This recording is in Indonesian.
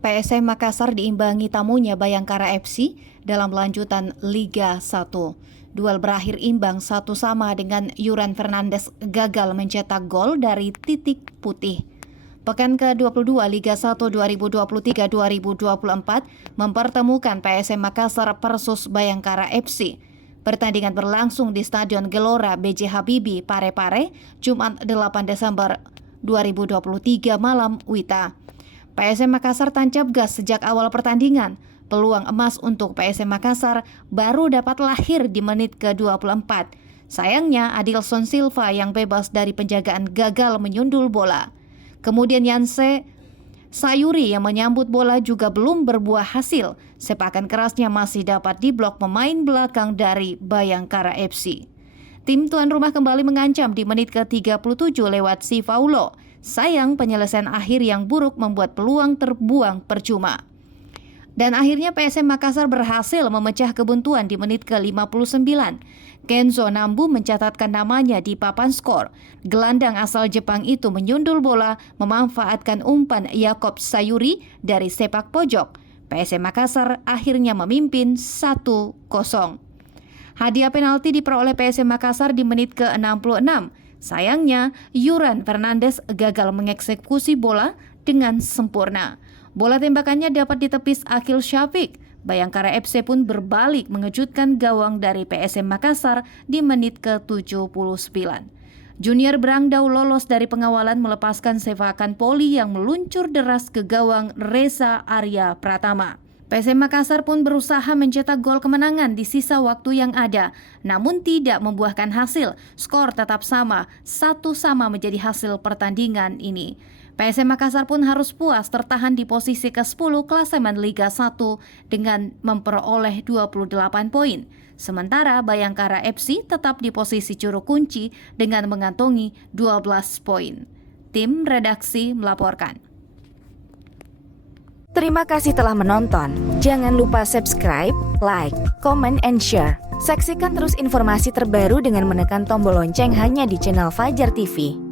PSM Makassar diimbangi tamunya Bayangkara FC dalam lanjutan Liga 1. Duel berakhir imbang 1-1 dengan Yuran Fernandes gagal mencetak gol dari titik putih. Pekan ke-22 Liga 1 2023-2024 mempertemukan PSM Makassar versus Bayangkara FC. Pertandingan berlangsung di Stadion Gelora B.J. Habibie, Parepare, Jumat 8 Desember 2023 malam WITA. PSM Makassar tancap gas sejak awal pertandingan. Peluang emas untuk PSM Makassar baru dapat lahir di menit ke-24. Sayangnya Adilson Silva yang bebas dari penjagaan gagal menyundul bola. Kemudian Yanse Sayuri yang menyambut bola juga belum berbuah hasil. Sepakan kerasnya masih dapat diblok pemain belakang dari Bayangkara FC. Tim tuan rumah kembali mengancam di menit ke-37 lewat Si Paulo. Sayang penyelesaian akhir yang buruk membuat peluang terbuang percuma. Dan akhirnya PSM Makassar berhasil memecah kebuntuan di menit ke-59. Kenzo Nambu mencatatkan namanya di papan skor. Gelandang asal Jepang itu menyundul bola memanfaatkan umpan Yakob Sayuri dari sepak pojok. PSM Makassar akhirnya memimpin 1-0. Hadiah penalti diperoleh PSM Makassar di menit ke-66. Sayangnya, Yuran Fernandes gagal mengeksekusi bola dengan sempurna. Bola tembakannya dapat ditepis Akil Syafiq. Bayangkara FC pun berbalik mengejutkan gawang dari PSM Makassar di menit ke-79. Junior Brangdau lolos dari pengawalan melepaskan sepakan Poli yang meluncur deras ke gawang Reza Arya Pratama. PSM Makassar pun berusaha mencetak gol kemenangan di sisa waktu yang ada, namun tidak membuahkan hasil. Skor tetap sama, 1-1 menjadi hasil pertandingan ini. PSM Makassar pun harus puas tertahan di posisi ke-10 klasemen Liga 1 dengan memperoleh 28 poin. Sementara Bayangkara FC tetap di posisi juru kunci dengan mengantongi 12 poin. Tim redaksi melaporkan. Terima kasih telah menonton. Jangan lupa subscribe, like, comment, and share. Saksikan terus informasi terbaru dengan menekan tombol lonceng hanya di channel Fajar TV.